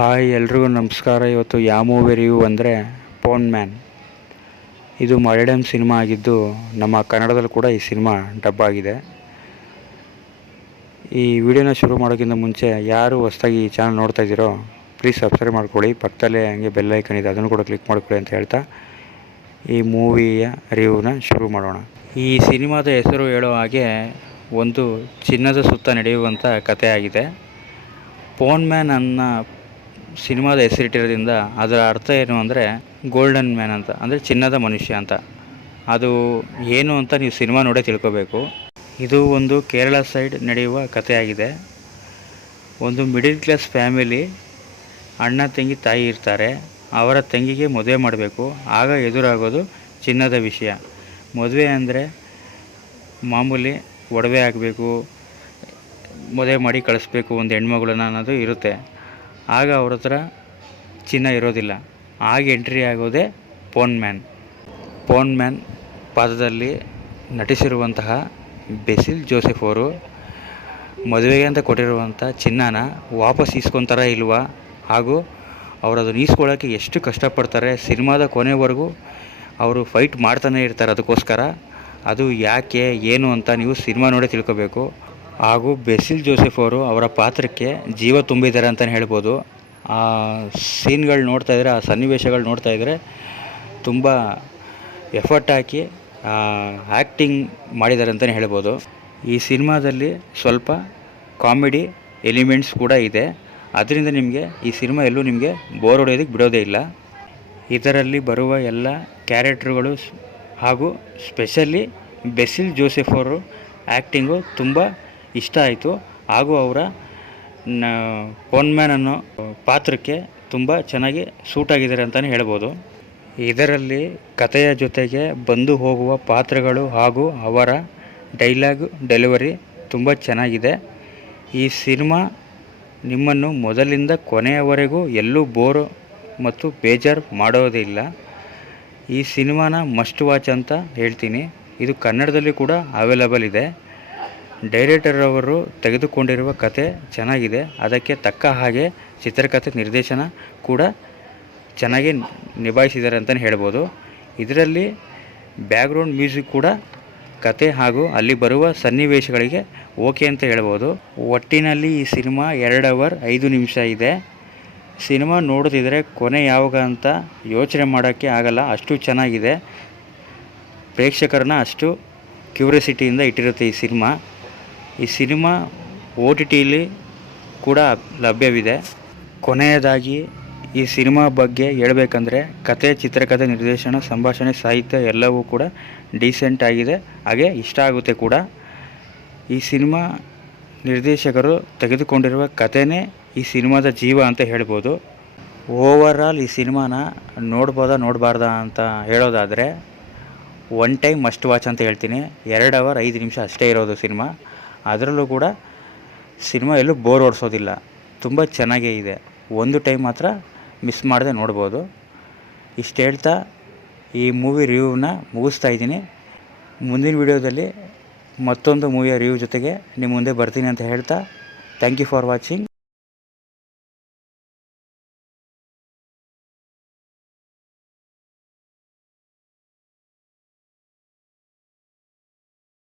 Hi ಎಲ್ರಿಗೂ ನಮಸ್ಕಾರ. ಇವತ್ತು ಯಾವ ಮೂವಿ ರಿವ್ಯೂ ಅಂದರೆ ಪೋನ್ ಮ್ಯಾನ್. ಇದು ಮಲಯಾಳಂ ಸಿನಿಮಾ ಆಗಿದ್ದು ನಮ್ಮ ಕನ್ನಡದಲ್ಲೂ ಕೂಡ ಈ ಸಿನಿಮಾ ಡಬ್ ಆಗಿದೆ. ಈ ವಿಡಿಯೋನ ಶುರು ಮಾಡೋಕ್ಕಿಂತ ಮುಂಚೆ ಯಾರು ಹೊಸದಾಗಿ ಈ ಚಾನಲ್ ನೋಡ್ತಾ ಇದ್ದೀರೋ ಪ್ಲೀಸ್ ಸಬ್ಸ್ಕ್ರೈಬ್ ಮಾಡ್ಕೊಳ್ಳಿ. ಪಕ್ಕದಲ್ಲೇ ಹಂಗೆ ಬೆಲ್ ಐಕನ್ ಇದೆ, ಅದನ್ನು ಕೂಡ ಕ್ಲಿಕ್ ಮಾಡ್ಕೊಳ್ಳಿ ಅಂತ ಹೇಳ್ತಾ ಈ ಮೂವಿಯ ರಿವ್ಯೂನ ಶುರು ಮಾಡೋಣ. ಈ ಸಿನಿಮಾದ ಹೆಸರು ಹೇಳೋ ಹಾಗೆ ಒಂದು ಚಿನ್ನದ ಸುತ್ತ ನಡೆಯುವಂಥ ಕಥೆಯಾಗಿದೆ. ಪೋನ್ ಮ್ಯಾನ್ ಅನ್ನೋ ಸಿನಿಮಾದ ಹೆಸರಿಟ್ಟಿರೋದ್ರಿಂದ ಅದರ ಅರ್ಥ ಏನು ಅಂದರೆ ಗೋಲ್ಡನ್ ಮ್ಯಾನ್ ಅಂತ, ಅಂದರೆ ಚಿನ್ನದ ಮನುಷ್ಯ ಅಂತ. ಅದು ಏನು ಅಂತ ನೀವು ಸಿನಿಮಾ ನೋಡೇ ತಿಳ್ಕೋಬೇಕು. ಇದು ಒಂದು ಕೇರಳ ಸೈಡ್ ನಡೆಯುವ ಕಥೆಯಾಗಿದೆ. ಒಂದು ಮಿಡಿಲ್ ಕ್ಲಾಸ್ ಫ್ಯಾಮಿಲಿ, ಅಣ್ಣ ತಂಗಿ ತಾಯಿ ಇರ್ತಾರೆ. ಅವರ ತಂಗಿಗೆ ಮದುವೆ ಮಾಡಬೇಕು. ಆಗ ಎದುರಾಗೋದು ಚಿನ್ನದ ವಿಷಯ. ಮದುವೆ ಅಂದರೆ ಮಾಮೂಲಿ ಒಡವೆ ಆಗಬೇಕು, ಮದುವೆ ಮಾಡಿ ಕಳಿಸ್ಬೇಕು ಒಂದು ಹೆಣ್ಮಗಳನ್ನ ಅನ್ನೋದು ಇರುತ್ತೆ. ಆಗ ಅವ್ರ ಹತ್ರ ಚಿನ್ನ ಇರೋದಿಲ್ಲ. ಆಗ ಎಂಟ್ರಿ ಆಗೋದೇ ಪೋನ್ ಮ್ಯಾನ್. ಪೋನ್ ಮ್ಯಾನ್ ಪಾತ್ರದಲ್ಲಿ ನಟಿಸಿರುವಂತಹ ಬೆಸಿಲ್ ಜೋಸೆಫ್ ಅವರು ಮದುವೆಗೆ ಅಂತ ಕೊಟ್ಟಿರುವಂಥ ಚಿನ್ನನ ವಾಪಸ್ ಈಸ್ಕೊತಾರ ಇಲ್ವಾ, ಹಾಗೂ ಅವರು ಅದನ್ನು ಈಸ್ಕೊಳ್ಳೋಕ್ಕೆ ಎಷ್ಟು ಕಷ್ಟಪಡ್ತಾರೆ. ಸಿನಿಮಾದ ಕೊನೆವರೆಗೂ ಅವರು ಫೈಟ್ ಮಾಡ್ತಾನೆ ಇರ್ತಾರೆ ಅದಕ್ಕೋಸ್ಕರ. ಅದು ಯಾಕೆ ಏನು ಅಂತ ನೀವು ಸಿನಿಮಾ ನೋಡೇ ತಿಳ್ಕೋಬೇಕು. ಹಾಗೂ ಬೆಸಿಲ್ ಜೋಸೆಫ್ ಅವರು ಅವರ ಪಾತ್ರಕ್ಕೆ ಜೀವ ತುಂಬಿದ್ದಾರೆ ಅಂತಲೇ ಹೇಳ್ಬೋದು. ಆ ಸೀನ್ಗಳು ನೋಡ್ತಾ ಇದ್ದರೆ, ಆ ಸನ್ನಿವೇಶಗಳು ನೋಡ್ತಾ ಇದ್ದರೆ ತುಂಬ ಎಫರ್ಟ್ ಹಾಕಿ ಆ್ಯಕ್ಟಿಂಗ್ ಮಾಡಿದ್ದಾರೆ ಅಂತಲೇ ಹೇಳ್ಬೋದು. ಈ ಸಿನಿಮಾದಲ್ಲಿ ಸ್ವಲ್ಪ ಕಾಮಿಡಿ ಎಲಿಮೆಂಟ್ಸ್ ಕೂಡ ಇದೆ. ಅದರಿಂದ ನಿಮಗೆ ಈ ಸಿನಿಮಾ ಎಲ್ಲೂ ನಿಮಗೆ ಬೋರ್ ಹೊಡೆಯೋದಕ್ಕೆ ಬಿಡೋದೇ ಇಲ್ಲ. ಇದರಲ್ಲಿ ಬರುವ ಎಲ್ಲ ಕ್ಯಾರೆಕ್ಟ್ರುಗಳು ಹಾಗೂ ಸ್ಪೆಷಲಿ ಬೆಸಿಲ್ ಜೋಸೆಫ್ ಅವರು ಆ್ಯಕ್ಟಿಂಗು ತುಂಬ ಇಷ್ಟ ಆಯಿತು. ಹಾಗೂ ಅವರ ಪೋನ್ ಮ್ಯಾನ್ ಅನ್ನೋ ಪಾತ್ರಕ್ಕೆ ತುಂಬ ಚೆನ್ನಾಗಿ ಸೂಟ್ ಆಗಿದ್ದಾರೆ ಅಂತಲೇ ಹೇಳ್ಬೋದು. ಇದರಲ್ಲಿ ಕಥೆಯ ಜೊತೆಗೆ ಬಂದು ಹೋಗುವ ಪಾತ್ರಗಳು ಹಾಗೂ ಅವರ ಡೈಲಾಗ್ ಡೆಲಿವರಿ ತುಂಬ ಚೆನ್ನಾಗಿದೆ. ಈ ಸಿನಿಮಾ ನಿಮ್ಮನ್ನು ಮೊದಲಿಂದ ಕೊನೆಯವರೆಗೂ ಎಲ್ಲೂ ಬೋರು ಮತ್ತು ಬೇಜಾರು ಮಾಡೋದಿಲ್ಲ. ಈ ಸಿನಿಮಾನ ಮಸ್ಟ್ ವಾಚ್ ಅಂತ ಹೇಳ್ತೀನಿ. ಇದು ಕನ್ನಡದಲ್ಲಿ ಕೂಡ ಅವೈಲೇಬಲ್ ಇದೆ. ಡೈರೆಕ್ಟರ್ ಅವರು ತೆಗೆದುಕೊಂಡಿರುವ ಕತೆ ಚೆನ್ನಾಗಿದೆ. ಅದಕ್ಕೆ ತಕ್ಕ ಹಾಗೆ ಚಿತ್ರಕಥೆ ನಿರ್ದೇಶನ ಕೂಡ ಚೆನ್ನಾಗಿ ನಿಭಾಯಿಸಿದ್ದಾರೆ ಅಂತಲೇ ಹೇಳ್ಬೋದು. ಇದರಲ್ಲಿ ಬ್ಯಾಕ್ಗ್ರೌಂಡ್ ಮ್ಯೂಸಿಕ್ ಕೂಡ ಕತೆ ಹಾಗೂ ಅಲ್ಲಿ ಬರುವ ಸನ್ನಿವೇಶಗಳಿಗೆ ಓಕೆ ಅಂತ ಹೇಳ್ಬೋದು. ಒಟ್ಟಿನಲ್ಲಿ ಈ ಸಿನಿಮಾ 2 ಅವರ್ 5 ನಿಮಿಷ ಇದೆ. ಸಿನಿಮಾ ನೋಡ್ತಿದ್ರೆ ಕೊನೆ ಯಾವಾಗ ಅಂತ ಯೋಚನೆ ಮಾಡೋಕ್ಕೆ ಆಗಲ್ಲ, ಅಷ್ಟು ಚೆನ್ನಾಗಿದೆ. ಪ್ರೇಕ್ಷಕರನ್ನ ಅಷ್ಟು ಕ್ಯೂರಿಯಾಸಿಟಿಯಿಂದ ಇಟ್ಟಿರುತ್ತೆ ಈ ಸಿನಿಮಾ. ಈ ಸಿನಿಮಾ OTTಲಿ ಕೂಡ ಲಭ್ಯವಿದೆ. ಕೊನೆಯದಾಗಿ ಈ ಸಿನಿಮಾ ಬಗ್ಗೆ ಹೇಳಬೇಕಂದ್ರೆ ಕತೆ, ಚಿತ್ರಕಥೆ, ನಿರ್ದೇಶನ, ಸಂಭಾಷಣೆ, ಸಾಹಿತ್ಯ ಎಲ್ಲವೂ ಕೂಡ ಡೀಸೆಂಟ್ ಆಗಿದೆ, ಹಾಗೆ ಇಷ್ಟ ಆಗುತ್ತೆ ಕೂಡ. ಈ ಸಿನಿಮಾ ನಿರ್ದೇಶಕರು ತೆಗೆದುಕೊಂಡಿರುವ ಕಥೆನೇ ಈ ಸಿನಿಮಾದ ಜೀವ ಅಂತ ಹೇಳ್ಬೋದು. ಓವರಾಲ್ ಈ ಸಿನಿಮಾನ ನೋಡಬಾರ್ದಾ ಅಂತ ಹೇಳೋದಾದರೆ ಒನ್ ಟೈಮ್ ಮಸ್ಟ್ ವಾಚ್ ಅಂತ ಹೇಳ್ತೀನಿ. 2 ಅವರ್ 5 ನಿಮಿಷ ಅಷ್ಟೇ ಇರೋದು ಸಿನಿಮಾ. ಅದರಲ್ಲೂ ಕೂಡ ಸಿನಿಮಾ ಎಲ್ಲೂ ಬೋರ್ ಹೊಡಿಸೋದಿಲ್ಲ, ತುಂಬ ಚೆನ್ನಾಗೇ ಇದೆ. ಒಂದು ಟೈಮ್ ಮಾತ್ರ ಮಿಸ್ ಮಾಡದೆ ನೋಡ್ಬೋದು. ಇಷ್ಟು ಹೇಳ್ತಾ ಈ ಮೂವಿ ರಿವ್ಯೂನ ಮುಗಿಸ್ತಾ ಇದ್ದೀನಿ. ಮುಂದಿನ ವಿಡಿಯೋದಲ್ಲಿ ಮತ್ತೊಂದು ಮೂವಿಯ ರಿವ್ಯೂ ಜೊತೆಗೆ ನಿಮ್ಮ ಮುಂದೆ ಬರ್ತೀನಿ ಅಂತ ಹೇಳ್ತಾ ಥ್ಯಾಂಕ್ ಯು ಫಾರ್ ವಾಚಿಂಗ್.